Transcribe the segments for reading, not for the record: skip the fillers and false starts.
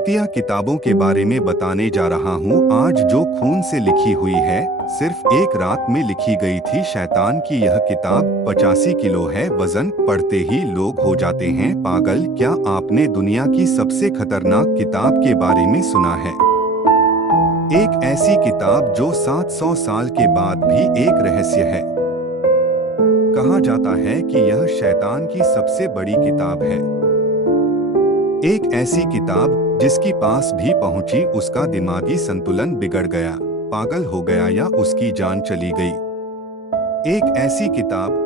भूतिया किताबों के बारे में बताने जा रहा हूँ आज, जो खून से लिखी हुई है। सिर्फ एक रात में लिखी गई थी। शैतान की यह किताब 85 किलो है वजन। पढ़ते ही लोग हो जाते हैं पागल। क्या आपने दुनिया की सबसे खतरनाक किताब के बारे में सुना है? एक ऐसी किताब जो 700 साल के बाद भी एक रहस्य है। कहा जाता है कि यह शैतान की सबसे बड़ी किताब है। एक ऐसी किताब जिसकी पास भी पहुंची उसका दिमागी संतुलन बिगड़ गया, पागल हो गया या उसकी जान चली गई। एक ऐसी किताब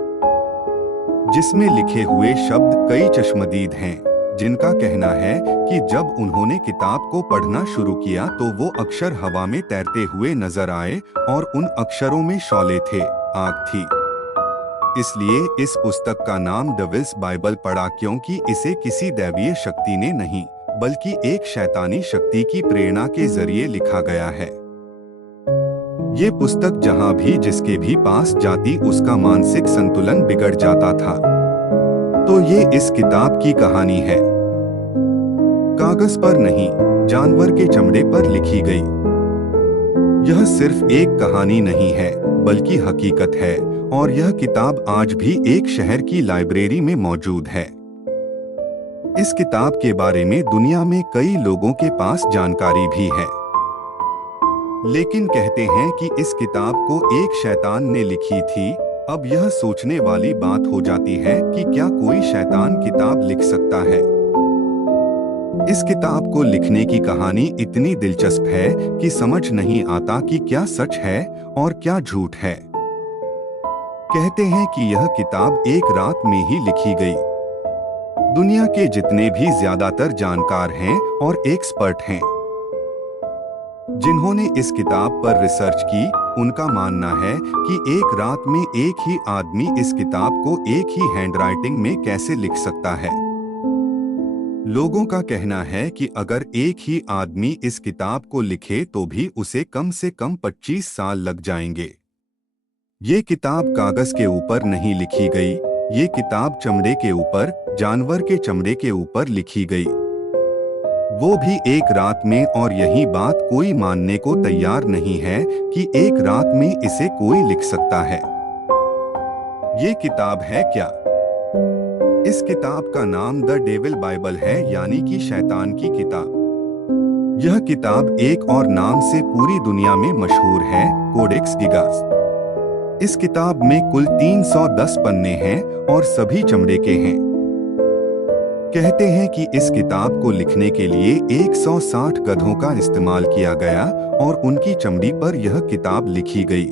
जिसमें लिखे हुए शब्द कई चश्मदीद हैं, जिनका कहना है कि जब उन्होंने किताब को पढ़ना शुरू किया तो वो अक्षर हवा में तैरते हुए नजर आए और उन अक्षरों में शौले थे, आग थी। इसलिए इस पुस्तक का नाम डेविल्स बाइबल पड़ा, क्योंकि इसे किसी दैवीय शक्ति ने नहीं बल्कि एक शैतानी शक्ति की प्रेरणा के जरिए लिखा गया है। ये पुस्तक जहां भी जिसके भी पास जाती उसका मानसिक संतुलन बिगड़ जाता था। तो ये इस किताब की कहानी है। कागज पर नहीं, जानवर के चमड़े पर लिखी गई। यह सिर्फ एक कहानी नहीं है बल्कि हकीकत है, और यह किताब आज भी एक शहर की लाइब्रेरी में मौजूद है। इस किताब के बारे में दुनिया में कई लोगों के पास जानकारी भी है, लेकिन कहते हैं कि इस किताब को एक शैतान ने लिखी थी। अब यह सोचने वाली बात हो जाती है कि क्या कोई शैतान किताब लिख सकता है? इस किताब को लिखने की कहानी इतनी दिलचस्प है कि समझ नहीं आता कि क्या सच है और क्या झूठ है। कहते हैं कि यह किताब एक रात में ही लिखी गई। दुनिया के जितने भी ज्यादातर जानकार हैं और एक्सपर्ट हैं, जिन्होंने इस किताब पर रिसर्च की, उनका मानना है कि एक रात में एक ही आदमी इस किताब को एक ही हैंडराइटिंग में कैसे लिख सकता है। लोगों का कहना है कि अगर एक ही आदमी इस किताब को लिखे तो भी उसे कम से कम 25 साल लग जाएंगे। ये किताब कागज के ऊपर नहीं लिखी गई, ये किताब चमड़े के ऊपर, जानवर के चमड़े के ऊपर लिखी गई, वो भी एक रात में। और यही बात कोई मानने को तैयार नहीं है कि एक रात में इसे कोई लिख सकता है। ये किताब है क्या? इस किताब का नाम द डेविल बाइबल है, यानी कि शैतान की किताब। यह किताब एक और नाम से पूरी दुनिया में मशहूर है, कोडेक्स गिगास। इस किताब में कुल 310 पन्ने हैं और सभी चमड़े के हैं। कहते हैं कि इस किताब को लिखने के लिए 160 गधों का इस्तेमाल किया गया और उनकी चमड़ी पर यह किताब लिखी गई।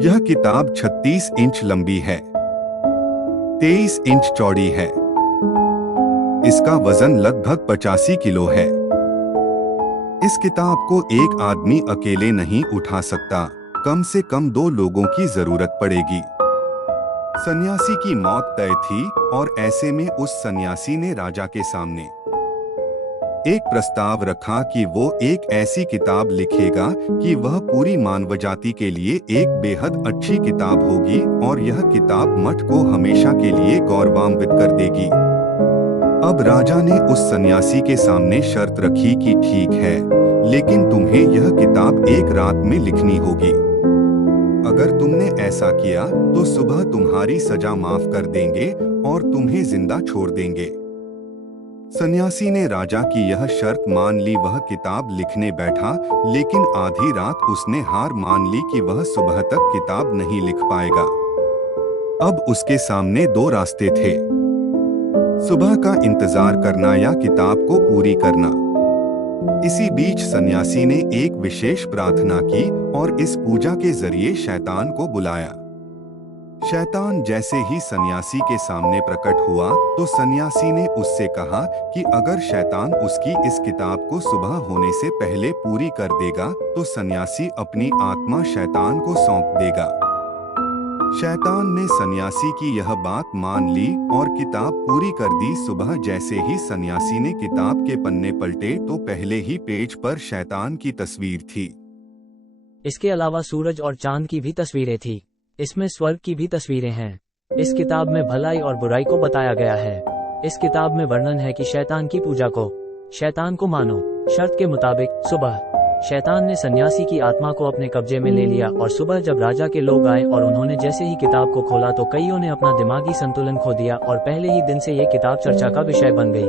यह किताब 36 इंच लंबी है, 23 इंच चौड़ी है। इसका वजन लगभग 85 किलो है। इस किताब को एक आदमी अकेले नहीं उठा सकता, कम से कम 2 लोगों की जरूरत पड़ेगी। सन्यासी की मौत तय थी और ऐसे में उस सन्यासी ने राजा के सामने एक प्रस्ताव रखा कि वो एक ऐसी किताब लिखेगा कि वह पूरी मानवजाति के लिए एक बेहद अच्छी किताब होगी और यह किताब मठ को हमेशा के लिए गौरवान्वित कर देगी। अब राजा ने उस सन्यासी के सामने शर्त रखी कि ठीक है, लेकिन तुम्हें यह किताब एक रात में लिखनी होगी। अगर तुमने ऐसा किया तो सुबह तुम्हारी सजा माफ कर देंगे और तुम्हें जिंदा छोड़ देंगे। सन्यासी ने राजा की यह शर्त मान ली। वह किताब लिखने बैठा, लेकिन आधी रात उसने हार मान ली कि वह सुबह तक किताब नहीं लिख पाएगा। अब उसके सामने 2 रास्ते थे, सुबह का इंतजार करना या किताब को पूरी करना। इसी बीच सन्यासी ने एक विशेष प्रार्थना की और इस पूजा के जरिए शैतान को बुलाया। शैतान जैसे ही सन्यासी के सामने प्रकट हुआ तो सन्यासी ने उससे कहा कि अगर शैतान उसकी इस किताब को सुबह होने से पहले पूरी कर देगा तो सन्यासी अपनी आत्मा शैतान को सौंप देगा। शैतान ने सन्यासी की यह बात मान ली और किताब पूरी कर दी। सुबह जैसे ही सन्यासी ने किताब के पन्ने पलटे तो पहले ही पेज पर शैतान की तस्वीर थी। इसके अलावा सूरज और चांद की भी तस्वीरें थी। इसमें स्वर्ग की भी तस्वीरें हैं। इस किताब में भलाई और बुराई को बताया गया है। इस किताब में वर्णन है कि शैतान की पूजा को शैतान को मानो। शर्त के मुताबिक। सुबह शैतान ने सन्यासी की आत्मा को अपने कब्जे में ले लिया और सुबह जब राजा के लोग आए और उन्होंने जैसे ही किताब को खोला तो कईयों ने अपना दिमागी संतुलन खो दिया और पहले ही दिन से ये किताब चर्चा का विषय बन गई,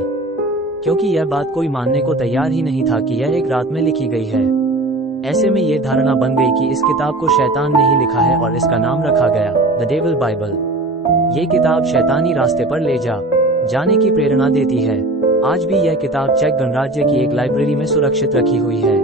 क्योंकि यह बात कोई मानने को तैयार ही नहीं था कि यह एक रात में लिखी गई है। ऐसे में ये धारणा बन गई कि इस किताब को शैतान ने ही लिखा है और इसका नाम रखा गया द डेविल बाइबल। ये किताब शैतानी रास्ते पर ले जाने की प्रेरणा देती है। आज भी यह किताब चेक गणराज्य की एक लाइब्रेरी में सुरक्षित रखी हुई है।